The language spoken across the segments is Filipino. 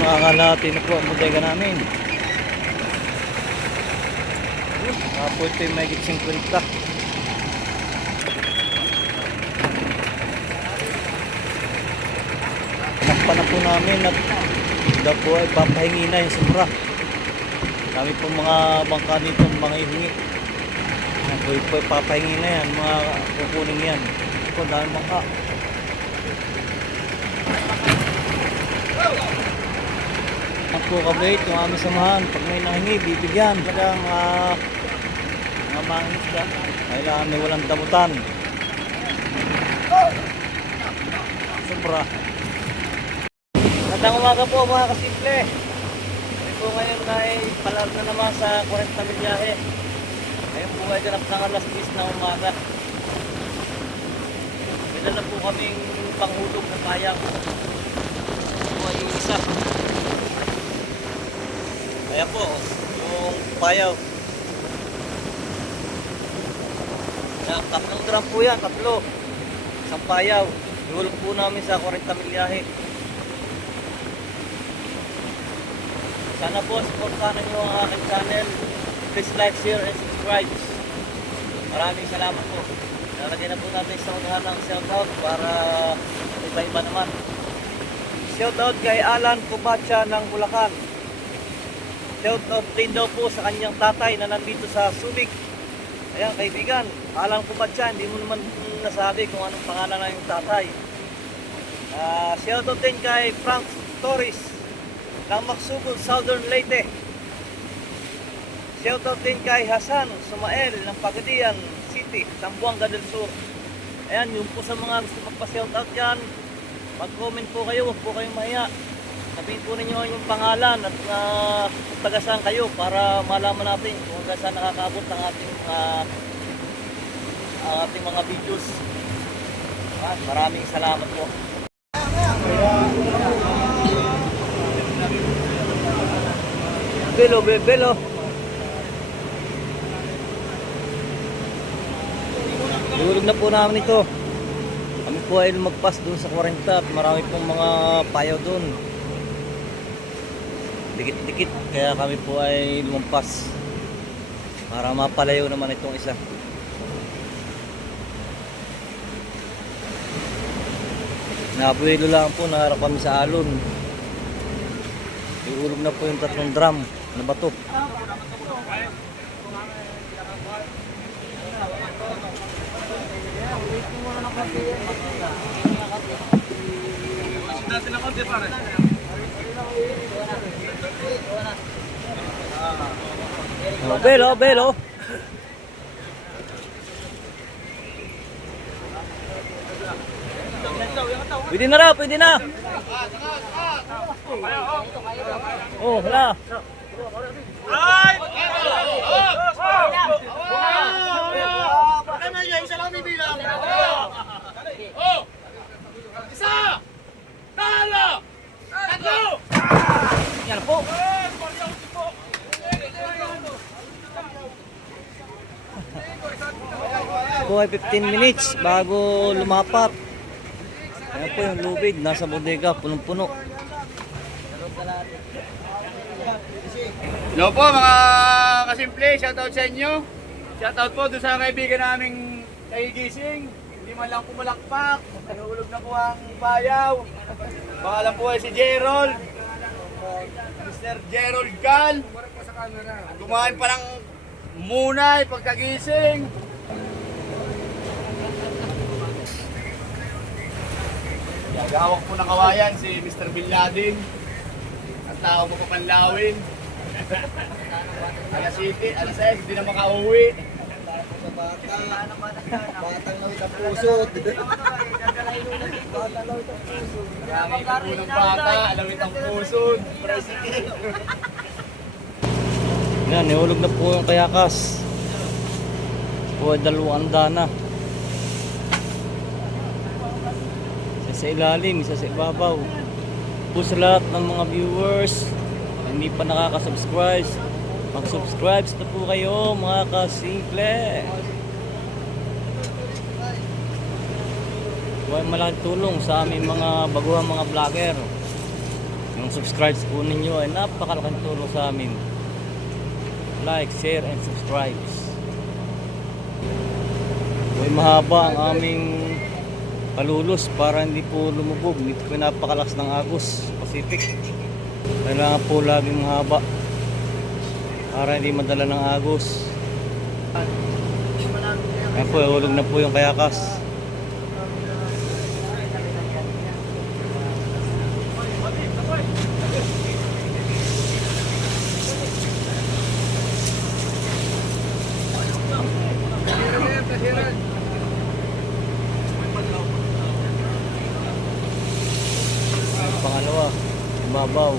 Nakakalahati na po ang bodega namin. Po ito yung may 50. Nakpa na po namin at daw po ay papahingi na yung sobra. Kami po mga bangka dito mga ihingi. Po ay papahingi na yan, mga kukunin yan. Po dahil bangka. Ang po kabait yung aming samahan. Pag may nahingi, bibigyan. Kaya mga mangisda. Kailangan may walang damutan. Sobra. Magandang umaga po mga kasimple. Kami po ngayon ay palag na naman sa 40 milyahe. Ngayon po ay ganap ng alas 10 na umaga. Pinala po kaming panghulog na payang. Ito po ay yung isa. Ayan po, yung payaw. Tatlong drum po yan, tatlo. Isang payaw. Ihulog po namin sa 40 milyahe. Sana po, supportahan nyo ang aking channel. Please like, share, and subscribe. Maraming salamat po. Nalagyan na po natin sa unahan ng shoutout para iba-iba naman. Shoutout kay Alan Kubacha ng Bulacan. Shoutout din daw po sa kanyang tatay na nandito sa Subic. Ayan kaibigan, Alan Kubacha, hindi mo naman nasabi kung anong pangalan ng yung tatay. Shoutout din kay Frank Torres ng Magsugod, Southern Leyte. Shoutout din kay Hasan Sumael ng Pagadian City, Zamboanga del Sur. Ayan, yung po sa mga gusto magpa-shoutout yan, mag-comment po kayo, huwag po kayong mahiya. Sabihin po ninyo yung pangalan at taga saan kayo para malaman natin kung taga saan nakakaabot ang ating mga videos. Maraming salamat po. Belo, belo. Ihulog na po namin ito. Kami po ay lumagpas doon sa 40 at marami pong mga payaw doon. Dikit-dikit, kaya kami po ay lumampas para mapalayo naman itong isa. Nabuelo lang po, naharap kami sa alon. Iulog na po yung tatlong drum na bato. Oh, belo, belo. Pwede na raw, pwede na. Oh, hala. Ay! Ano yan? Isa lang bibilang. Oh! Isa! Talo! Tatlo! Yan po. Po ay 15 minutes bago lumapat. Ayan po yung lubid, nasa bodega, punong-puno. Hello po mga kasimple, shoutout sa inyo. Shoutout po doon sa kaibigan naming nagigising. Hindi man lang pumalakpak, nahulog na po ang payaw. Pangalan po ay si Gerald. Mr. Gerald Gal. Kumain pa ng munay pagkagising. Gawak po ng kawayan si Mr. Bin Laden. Ang tao mo papanlawin. Alas 7, alas 6, hindi na makauwi. Batang lawit ang pusod. Marami ito po ng bata, lawit ang pusod. Yan, nihulog na po yung kayakas. Po ay 2 na. Isa sa ilalim, isa sa ibabaw. Po sa lahat ng mga viewers hindi pa nakaka-subscribe, mag-subscribe na po kayo mga kasimple. Huwag malaking tulong sa aming mga baguhang mga vlogger. Ang subscribes po ninyo ay napakalaking tulong sa amin. Like, share, and subscribe. May mahaba ang aming palulos para hindi po lumubog. Dito po napakalakas ng Agos Pacific. Kailangan po laging mahaba para hindi madala ng agos. Ayan po, hulog na po yung kayakas. Pangalawa, babaw.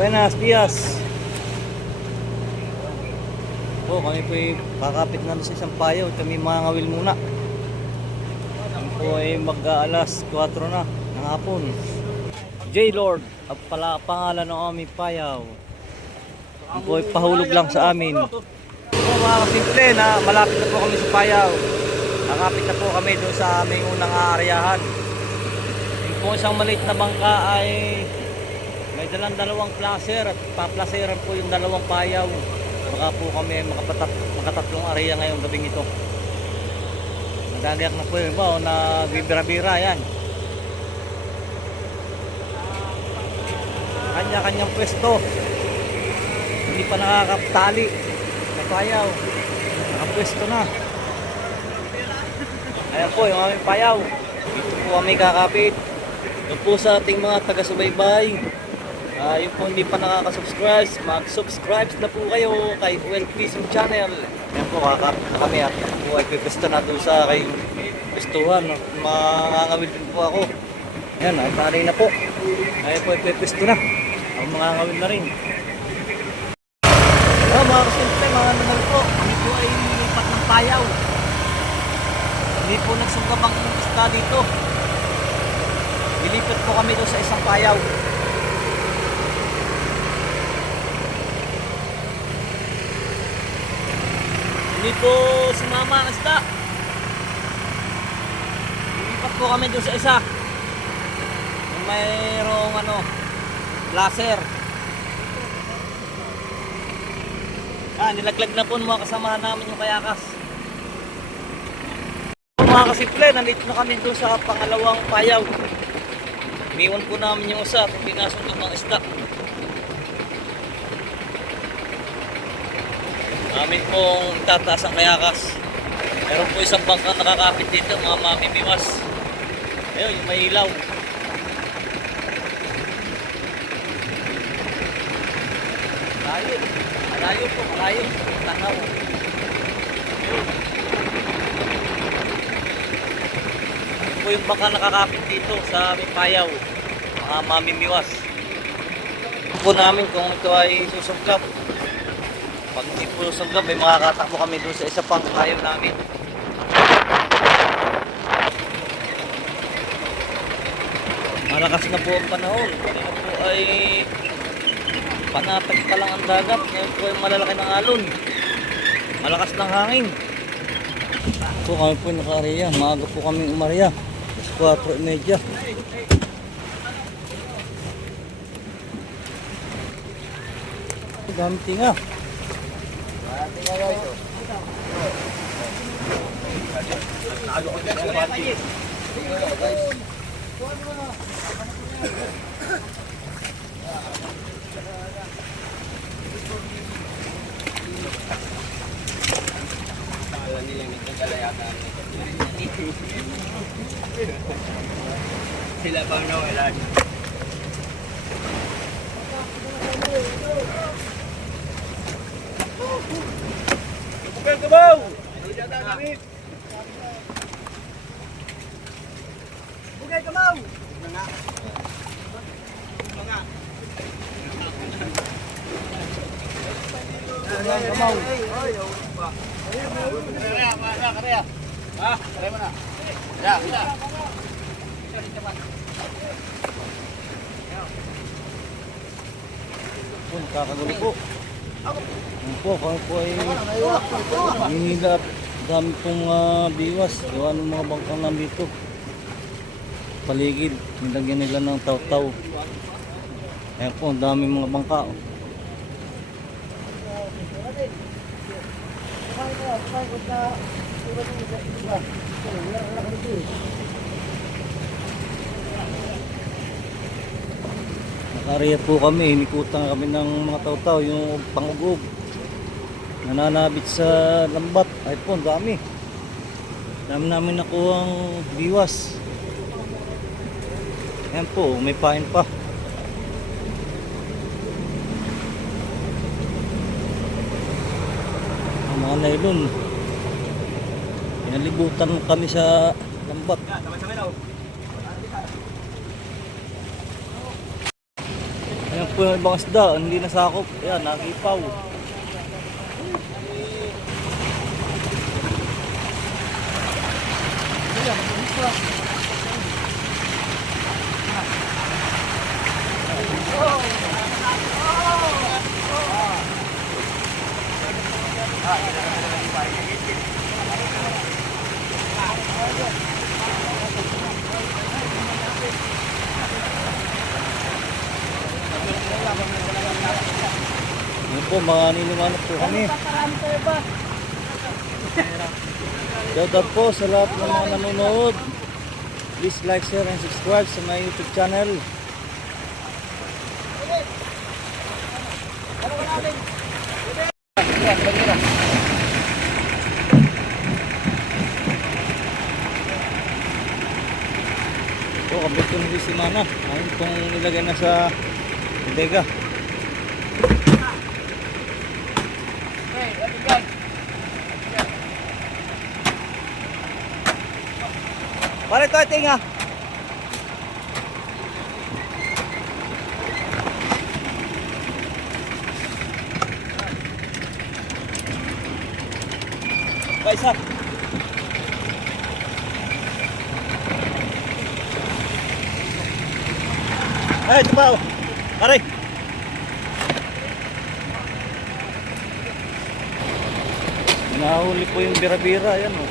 Buenas días. Po, kami po ay kakapit na sa isang payaw. Kami mga ngawil muna. Kami po ay mag-aalas 4 na ng hapon. J-Lord, ang pangalan ng aming payaw. Kami po ay pahulog lang sa amin. Po mga kasimple na malapit na po kami sa payaw. Kakapit na po kami doon sa aming unang aaryahan. Yung po isang maliit na bangka ay may dalang dalawang placer at paplaceran po yung dalawang payaw. Baka po kami makatatlong area ngayong gabing ito. Nagagayak na po yung iba o nagbibira-bira yan. Kanya-kanyang pwesto. Hindi pa nakakaptali sa payaw. Nakapwesto na. Ayan po yung aming payaw. Dito po kami kakapit. Doon po sa ating mga taga-subaybay. Yung po hindi pa nakaka-subscribe, mag-subscribe na po kayo kay Well Fishing Channel. Yan po, kakapit na kami at po ay pipesta na doon sa kay pestuhan. Mangangawil din po ako. Yan, ay panay na po. Ay po ay pipesto na. Ang mangangawil na rin. Mga kasimple, mga naman po, hindi po ay nilipat ng payaw. Hindi po nagsugabang isda dito. Nilipat po kami doon sa isang payaw. Hindi po sumama ang isda. Lilipat po kami doon sa isa. Yung mayroong laser. Nilaglag na po ng mga kasamahan namin yung kayakas. Mga kasimple, nandito na kami doon sa pangalawang payaw. Iniwan po namin yung isa at hindi nasundog ng isda. Amin pong itataas ang kayakas. Meron po isang bangka nakakapit dito, mga mamimiwas. Ayun, yung may ilaw. Malayo. Malayo po, malayo. Tanaw. Ayun. Ayun po yung bangka nakakapit dito sa aming payaw. Mga mamimiwas. Ito po namin kung ito ay susungkap. Pag hindi po sunggab, may makakatakbo kami doon sa isa pang payaw namin. Malakas na po ang panahon. Kanina po ay panatag pa lang ang dagat. Ngayon po ay malalaki ng alon. Malakas ng hangin. Po kami po naka-area. Maaga po kami umaria. 4:30. Dami tinga. Sila bang nawalan? Bukan kebau. Bukan kebau. Kebau. Karya. Ah, karya mana? Ya, bisa. Kakagulo po. Yan po, kami po ay hinihilap. Dami pong biwas. Gawa ng mga bangkang nandito. Paligid. Nilagyan nila ng taw-taw. Ayan po, ang dami mga bangka. Nakariya po kami, inikutan kami ng mga taw-taw, yung pangugog. Nananabit sa lambat. Ay po, ang dami. Dami namin nakuhang biwas. Ayan po, may pain pa. Ang mga nylon. Pinalibutan kami sa lambat. Ayan po yung ibang isda, hindi nasakop. Ayan, nakipaw. Ayan po, mga nilimanap po kami. Shout out po sa lahat ng mga nanonood. Please like, share, and subscribe sa my YouTube channel. So, kabit ko na si Mana. Ayun pong nilagay na sa bodega. Pare ito, tinga. Paisa. Ay, ito pa. Pare. Nahuli po yung bira-bira. Ayan o.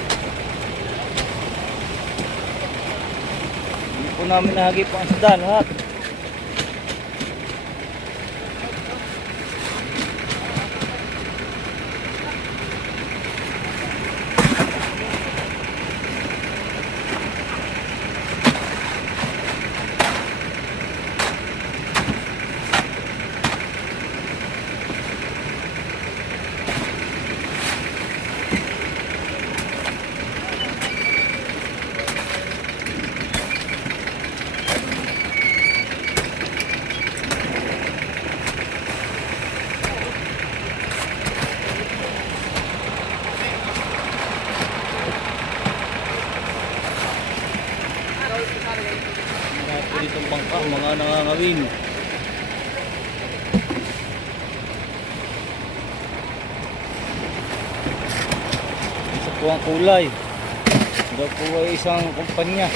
Hindi po namin nahagip ang isda lahat. Mga po ditong bangka, mga nangangawin. Isa po ang kulay. Ito po ay isang kumpanya.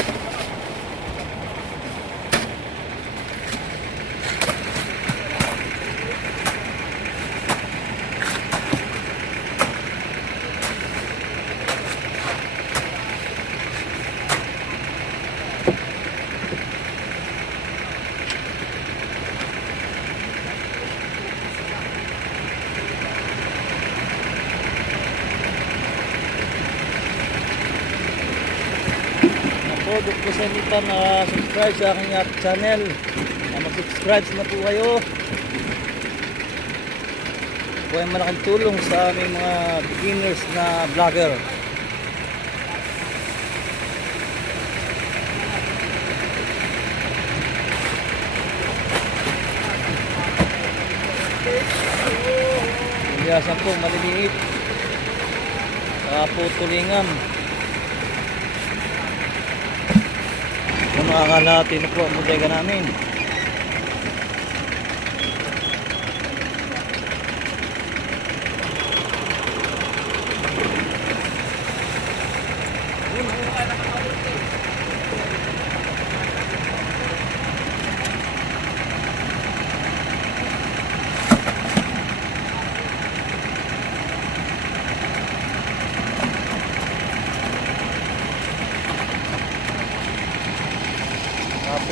Duk po sa inyo na subscribe sa aking channel. Mag-subscribe na po kayo. Po ay malaking tulong sa aming mga beginners na vlogger. Pilihasan po maliliit sa putulingan. Kung makakalahati na po ang bodega namin.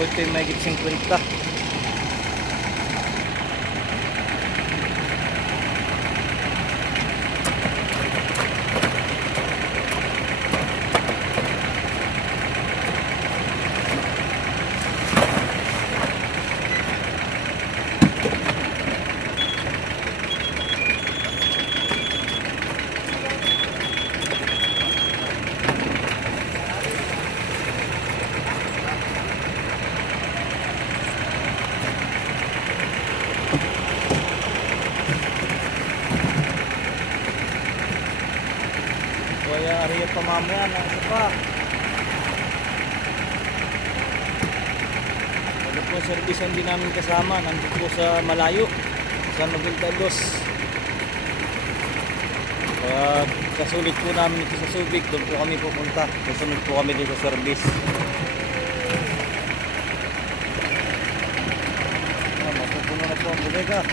po ito yung mahigit 50. Kaya ariya pa mamaya ng isa pa. Ano po ang service ang hindi namin kasama, nandito po sa malayo, sa Maguindalos. At kasulit po namin ito sa Subic, doon po kami pupunta. Kasunod po kami dito sa service. Mapupuno na po ang bodega.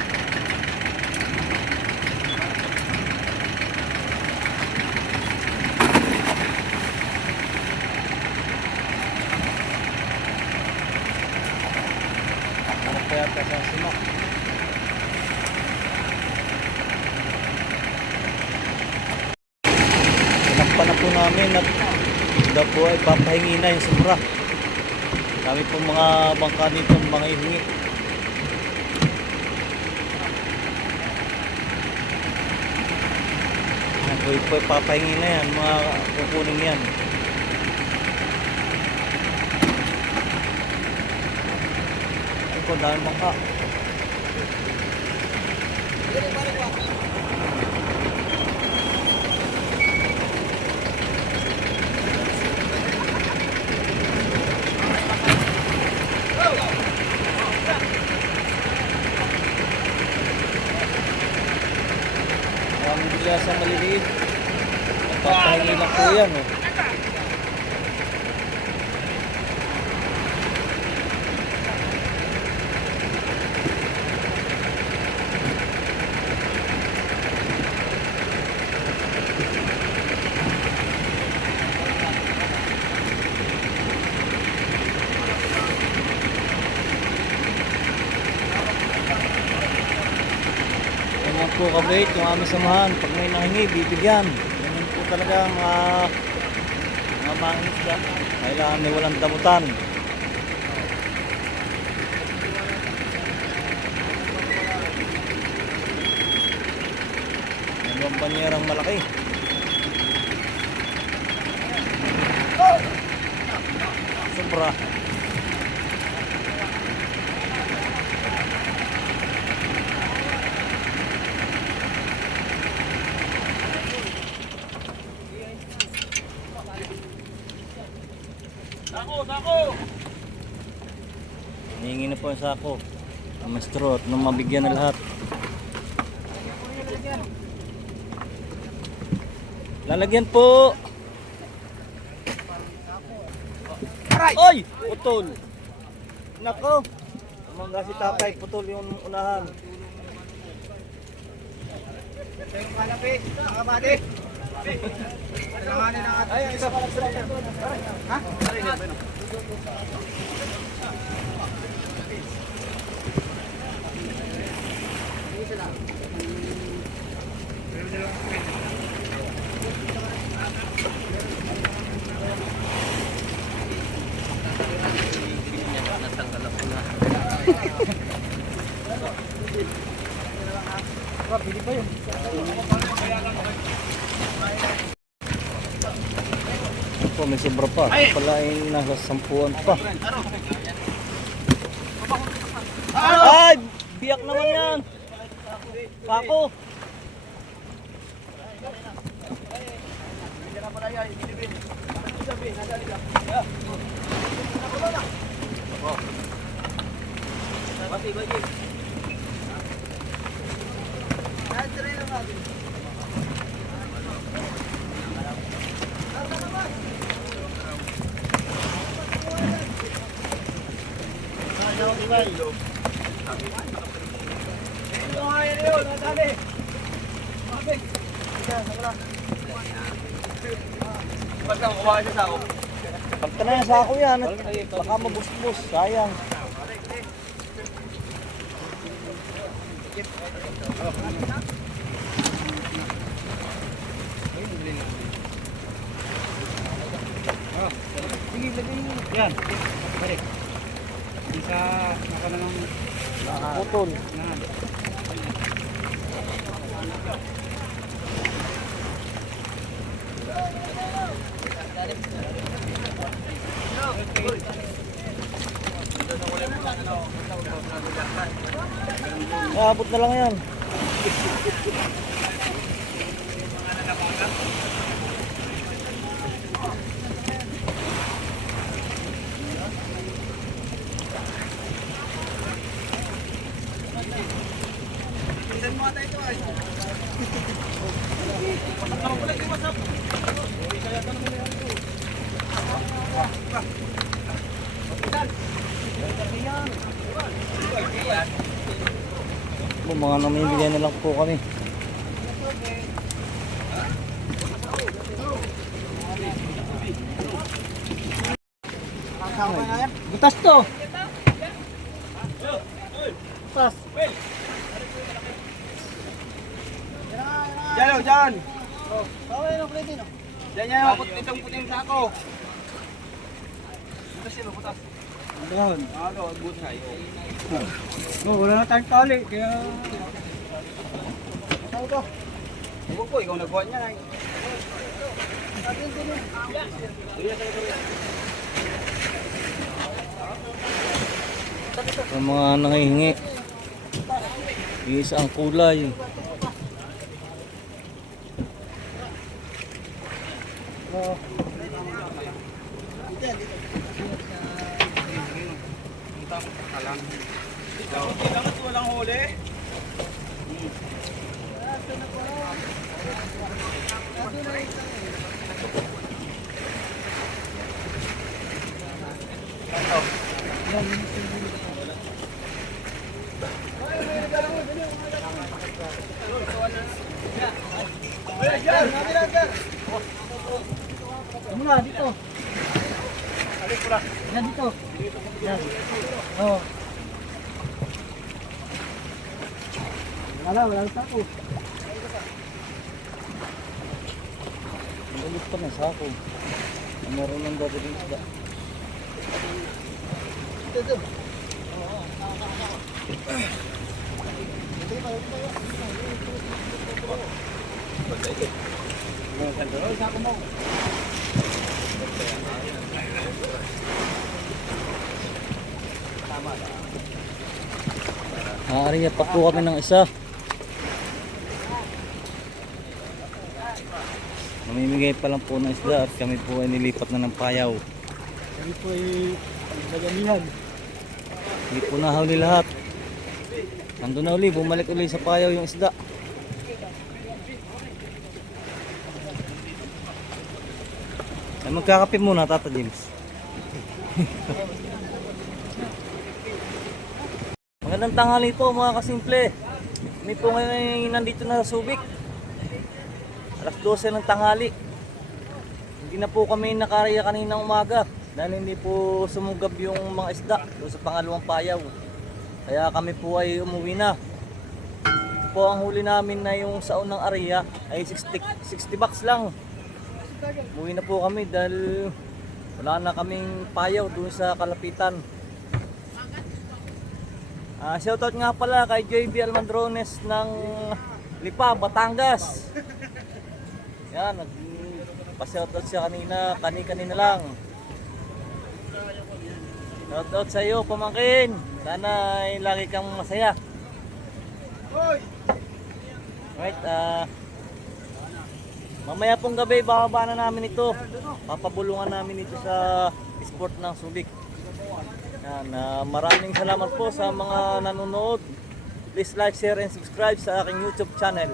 Kaya sa simak. Tinakpan na po namin at daw po ay papahingi na yung sobra. Kami po mga bangka dito mga ihingi. Yan po ay papahingi na yan, mga kukunin yan. Ito, dahil bangka. Ang bilas ang maliliit. Papahingi lang po yan. Oh. Ganyan po kabait yung aming samahan. Pag may nahingi, bibigyan. Ganyan po talaga mga mangisda. Kailangan may walang damutan. Dalawang banyerang malaki. Sobra. Hihingi na po ang sako. Ang mastro at nung mabigyan na lahat. Lalagyan po. Oy! Putol. Nako. Umangga si tatay. Putol yung unahan. Ay, isa pa lang sila. Ha? Pili pa yun. Ito, may sobra pa. Ito pala ay nasa 10 pa. Ay! Biyak naman yan! Pako! Basta makuha siya sa ako. Pagka na yan sa ako yan, at baka mabusbus, sayang. Sige, lagay mo. Yan. Balik. Isa, naka na lang. Putol. Yan. Abot na lang yan. Mga namimigay na lang po kami. Butas to. Butas. Diyan o, diyan. Kaway na pwede no. Diyan yan, itong puting sako. Butas sila, butas. Doon. Ano, butas ay. Wala na tayong tali kaya Ano to? Huwag po, ikaw nagbuhat niya. ang mga nangihingi. Isa ang kulay. Dapat walang huli. Ano na dito? Yan dito. Yan. Oh. Wala sako. Ang pa na sako. Meron ng dati dito isda. Ito. Maaari pa po kami ng isa. Namimigay pa lang po ng isda at kami po ay nilipat na ng payaw. Kami po ay nagamihan. Hindi po nahuli lahat. Nandun na uli, bumalik uli sa payaw yung isda. Ay, magkakape muna, Tata James. Magandang tanghali po mga kasimple. Kami po ngayon ay nandito na sa Subic. Alas 12 ng tanghali. Hindi na po kami nakaraya kaninang umaga dahil hindi po sumugab yung mga isda doon sa pangalawang payaw. Kaya kami po ay umuwi na. Ito po ang huli namin na yung saon ng area ay 60 bucks lang. Umuwi na po kami dahil wala na kaming payaw doon sa kalapitan. Shoutout nga pala kay JB Almandrones ng Lipa, Batangas. Yan, nagpa-shoutout siya kanina, kanina lang. Shoutout sa iyo, pamangkin. Sana ay lagi kang masaya. Right, mamaya pong gabi, bababa na namin ito. Papabulungan namin ito sa sport ng Subic. Yan, maraming salamat po sa mga nanonood. Please like, share, and subscribe sa aking YouTube channel.